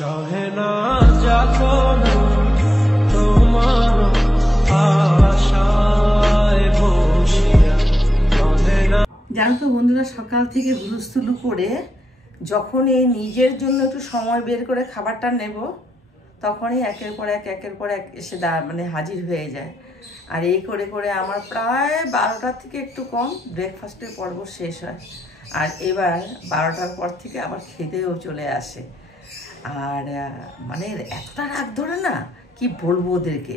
সহে না যাতনা তোমার আশায় বসিয়া সহে না। জানো তো বন্ধুরা, সকাল থেকে হুলস্থুলু করে যখন এই নিজের জন্য একটু সময় বের করে খাবারটা নেব, তখনই একের পর এক এসে হাজির হয়ে যায়। আর এই করে করে আমার প্রায় 12টার থেকে একটু কম ব্রেকফাস্টের পর্ব শেষ হয়। আর এবার 12টার পর থেকে আবার খেতেও চলে আসে। আর এতটা রাগ ধরে না, কি বলবো ওদেরকে।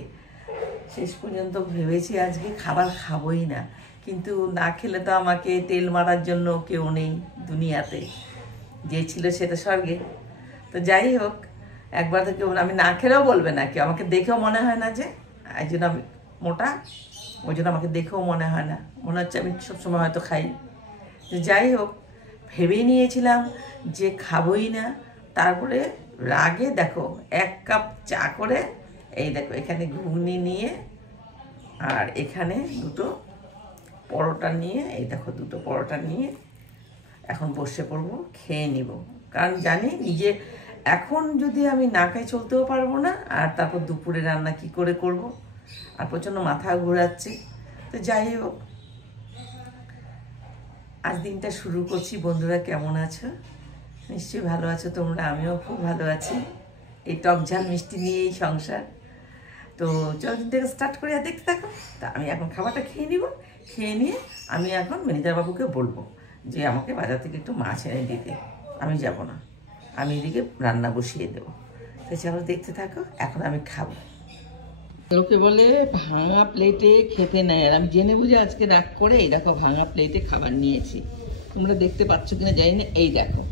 শেষ পর্যন্ত ভেবেছি আজকে খাবার খাবোই না, কিন্তু না খেলে তো আমাকে তেল মারার জন্য কেউ নেই দুনিয়াতে। যে ছিল সে তো স্বর্গে। তো যাই হোক, একবার তো কেউ আমি না খেলেও বলবে না, কেউ আমাকে দেখেও মনে হয় না যে এই জন্য আমি মোটা, ওই জন্য আমাকে দেখেও মনে হয় না, মনে হচ্ছে আমি সবসময় হয়তো খাই। যাই হোক, ভেবেই নিয়েছিলাম যে খাবোই না। তারপরে রাগে দেখো 1 কাপ চা করে, এই দেখো এখানে ঘুগনি নিয়ে আর এখানে 2টো পরোটা নিয়ে, এই দেখো 2টো পরোটা নিয়ে এখন বসে পড়বো, খেয়ে নিব। কারণ জানি নিজে এখন যদি আমি না খাই চলতেও পারবো না, আর তারপর দুপুরে রান্না কি করে করব, আর প্রচণ্ড মাথা ঘোরাচ্ছে। তো যাই হোক, আজ দিনটা শুরু করছি। বন্ধুরা কেমন আছো? নিশ্চয়ই ভালো আছো তোমরা, আমিও খুব ভালো আছি। এই টক ঝাল মিষ্টি নিয়েই সংসার। তো চলো দিনটাকে স্টার্ট করে আর দেখতে থাকো। তা আমি এখন খাবারটা খেয়ে নিব, খেয়ে নিয়ে আমি এখন ম্যানেজার বাবুকে বলবো যে আমাকে বাজার থেকে একটু মাছ এনে দিতে। আমি যাব না, আমি এদিকে রান্না বসিয়ে দেবো। তো চলো দেখতে থাকো, এখন আমি খাবো। লোকে বলে ভাঙা প্লেটে খেতে নেয়, আর আমি জেনে বুঝে আজকে রাগ করে এই দেখো ভাঙা প্লেটে খাবার নিয়েছি। তোমরা দেখতে পাচ্ছ কিনা জানি না, এই দেখো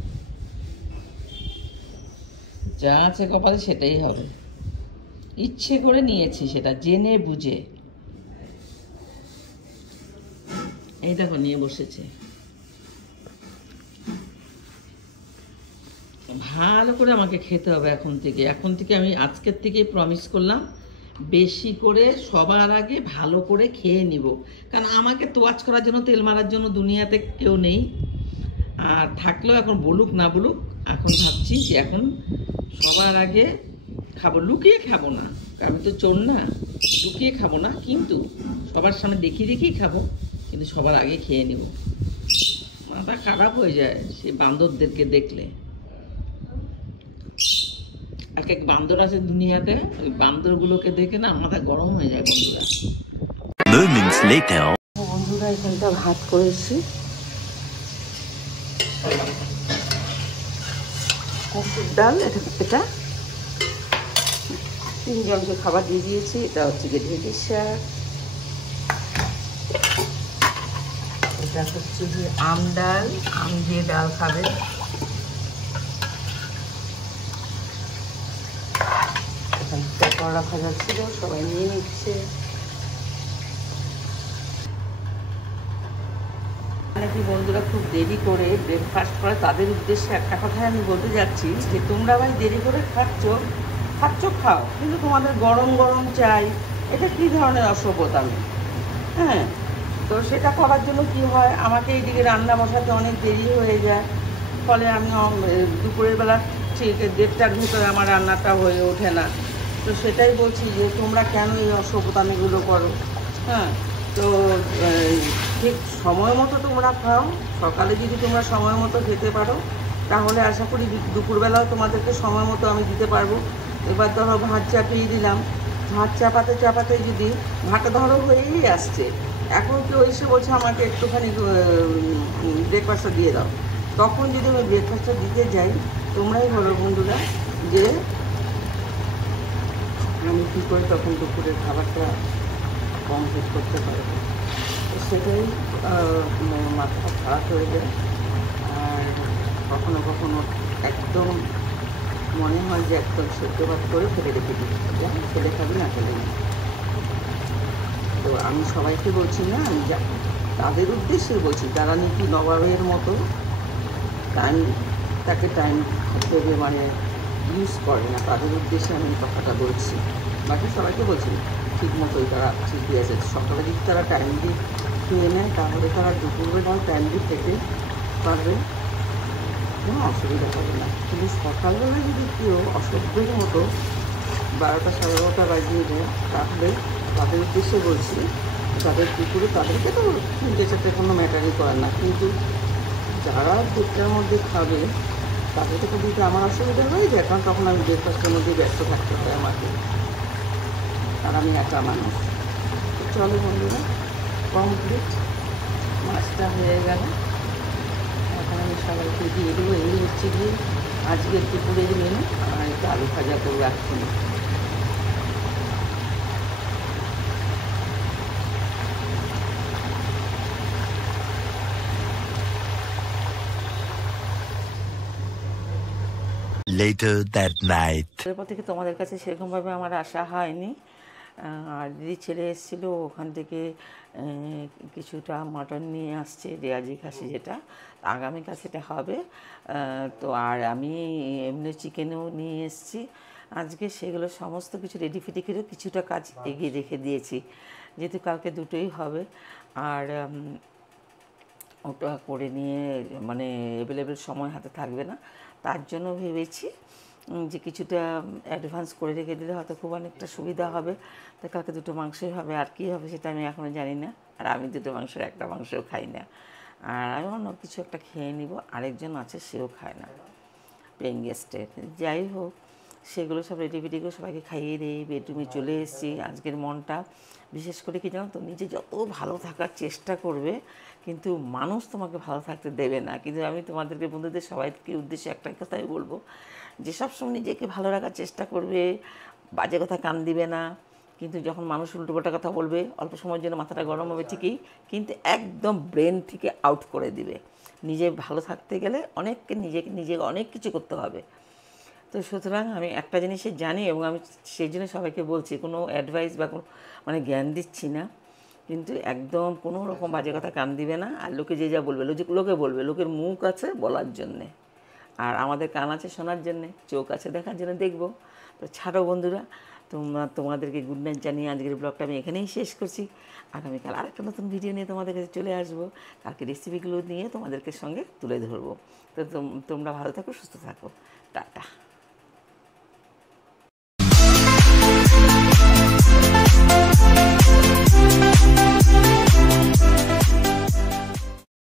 যা আছে কপালে সেটাই হবে। ইচ্ছে করে নিয়েছি সেটা, জেনে বুঝে। এই দেখো নিয়ে বসেছে। ভালো করে আমাকে খেতে হবে এখন থেকে আমি আজকের থেকে প্রমিস করলাম, বেশি করে সবার আগে ভালো করে খেয়ে নিব। কারণ আমাকে তোয়াজ করার জন্য, তেল মারার জন্য দুনিয়াতে কেউ নেই। আর থাকলেও এখন বলুক না বলুক, এখন ভাবছি যে এখন সবার আগে খাবো। লুকিয়ে খাবো না, আমি তো চোর না, লুকিয়ে খাবো না, কিন্তু সবার সামনে দেখিয়ে খাবো, কিন্তু সবার আগে খেয়ে নিব। মাথা খারাপ হয়ে যায় সেই বান্দরদেরকে দেখলে। এক বান্দর আছে দুনিয়াতে, ওই বান্দরগুলোকে দেখে না মাথা গরম হয়ে যায়। বন্ধুরা এখানটা ভাত করেছি, মসুর ডাল, এটা 3 জনকে খাবার দিয়ে দিয়েছি। এটা হচ্ছে গিয়ে ঢেঁড়ির শাক, এটা হচ্ছে গিয়ে আম ডাল, আম দিয়ে ডাল খাবে। এখানে করলা ভাজা ছিল, সবাই নিয়ে নিচ্ছে। নাকি বন্ধুরা খুব দেরি করে ব্রেকফাস্ট করে, তাদের উদ্দেশ্যে একটা কথাই আমি বলতে যাচ্ছি যে তোমরা ভাই দেরি করে খাচ্ছ খাও, কিন্তু তোমাদের গরম গরম চাই, এটা কী ধরনের অসভ্যতামি? হ্যাঁ, তো সেটা করার জন্য কি হয়, আমাকে এইদিকে রান্না বসাতে অনেক দেরি হয়ে যায়। ফলে আমি দুপুরের বেলা ঠিক 1:30টার ভিতরে আমার রান্নাটা হয়ে ওঠে না। তো সেটাই বলছি যে তোমরা কেন এই অসভ্যতামিগুলো করো? হ্যাঁ, তো ঠিক সময় মতো তোমরা খাও। সকালে যদি তোমরা সময় মতো খেতে পারো, তাহলে আশা করি দুপুরবেলাও তোমাদেরকে সময় মতো আমি দিতে পারবো। এবার ধরো ভাত চাপিয়ে দিলাম, ভাত চাপাতে যদি ভাতটা ধরো হয়েই আসছে, এখন কেউ এসে বলছে আমাকে একটুখানি ব্রেকফাস্টটা দিয়ে দাও, তখন যদি আমি ব্রেকফাস্টটা দিতে যাই, তোমরাই বলো বন্ধুরা যে আমি কী করে তখন দুপুরের খাবারটা কমপ্লিট করতে পারবো। তো সেটাই মাথাটা খারাপ হয়ে যায়। আর কখনো কখনো একদম মনে হয় যে একদম সেদ্ধ ভাত করে ফেলে রেখে দিই, যেমন ছেলে খাবি না খেলে না। তো আমি সবাইকে বলছি না, আমি তাদের উদ্দেশ্যে বলছি যারা নাকি নবাবের মতো তাকে টাইম ভেবে ইউজ করে না, তাদের উদ্দেশ্যে আমি কথাটা বলছি। বাকি সবাইকে বলছি ঠিক মতোই তারা ঠিকই আছে। সকালে যদি তারা টাইম দিয়ে খেয়ে নেয়, তাহলে তারা দুপুরবেলাও টাইম দিয়ে খেতে পারবে। কোনো অসুবিধা হবে না। কিন্তু সকালবেলা যদি কেউ অসভ্যের মতো 12টা সাড়ে 12টা বাজিয়ে দেয়, তাহলে তাদের উদ্দেশ্যে বলছি, তাদের পুকুরে তাদেরকে তো 3টে 4টে কোনো ম্যাটারই করার না, কিন্তু যারা 2টার মধ্যে খাবে তাদেরকে তো দিতে আমার অসুবিধা হয়ে যায়, কারণ তখন আমি ব্রেকফাস্টের মধ্যে ব্যস্ত থাকতে হয় আমাকে, আর আমি একা মানুষ। চলো বন্ধুরা, কমপ্লিট, মাছটা হয়ে গেল। এখন আমি সবাইকে দিয়ে দেবো। এই হচ্ছে গিয়ে আজকের দুপুরের মেনু। আর একটু আলু ভাজা করবো এক্ষুনি। Later that night. এরপর থেকে তোমাদের কাছে সেরকমভাবে আমার আসা হয়নি। আর দিদি ছেলে এসেছিলো, ওখান থেকে কিছুটা মাটন নিয়ে আসছে, রেয়াজি খাসি, যেটা আগামীকাল সেটা হবে। তো আর আমি এমনি চিকেনও নিয়ে এসেছি আজকে। সেগুলো সমস্ত কিছু রেডি ফেডি করে কিছুটা কাজ এগিয়ে রেখে দিয়েছি, যেহেতু কালকে দুটোই হবে। আর ওটা করে নিয়ে মানে অ্যাভেলেবেল সময় হাতে থাকবে না, তার জন্য ভেবেছি যে কিছুটা অ্যাডভান্স করে রেখে দিলে হয়তো খুব অনেকটা সুবিধা হবে। তো কালকে দুটো মাংসই হবে, আর কী হবে সেটা আমি এখনও জানি না। আর আমি দুটো মাংসের একটা মাংসও খাই না, আর আমি অন্য কিছু একটা খেয়ে নিব। আরেকজন আছে, সেও খায় না, পেইং গেস্টের। যাই হোক, সেগুলো সব রেডি ফেডি করে সবাইকে খাইয়ে দিয়ে বেডরুমে চলে এসেছি। আজকের মনটা বিশেষ করে কি জানো তো, নিজে যত ভালো থাকার চেষ্টা করবে কিন্তু মানুষ তোমাকে ভালো থাকতে দেবে না। কিন্তু আমি তোমাদেরকে, বন্ধুদের সবাইকে উদ্দেশ্যে একটাই কথাই বলবো, যে সবসময় নিজেকে ভালো রাখার চেষ্টা করবে, বাজে কথা কান দিবে না। কিন্তু যখন মানুষ উল্টোপাল্টা কথা বলবে, অল্প সময়ের জন্য মাথাটা গরম হবে ঠিকই, কিন্তু একদম ব্রেন থেকে আউট করে দিবে। নিজে ভালো থাকতে গেলে নিজে অনেক কিছু করতে হবে। তো সুতরাং আমি একটা জিনিসই জানি, এবং আমি সেই জন্য সবাইকে বলছি, কোনো অ্যাডভাইস বা কোনো মানে জ্ঞান দিচ্ছি না, কিন্তু একদম কোনো রকম বাজে কথা কান দিবে না। আর লোকে যে যা বলবে, লোকে বলবে, লোকের মুখ আছে বলার জন্যে, আর আমাদের কান আছে শোনার জন্যে, চোখ আছে দেখার জন্য দেখবো। তো ছাড়ো বন্ধুরা, তোমাদেরকে গুড নাইট জানিয়ে আজকের ব্লগটা আমি এখানেই শেষ করছি। আগামীকাল আরেকটা নতুন ভিডিও নিয়ে তোমাদের কাছে চলে আসবো। কালকে রেসিপিগুলো নিয়ে তোমাদেরকে সঙ্গে তুলে ধরবো। তো তোমরা ভালো থাকো, সুস্থ থাকো, টাটা।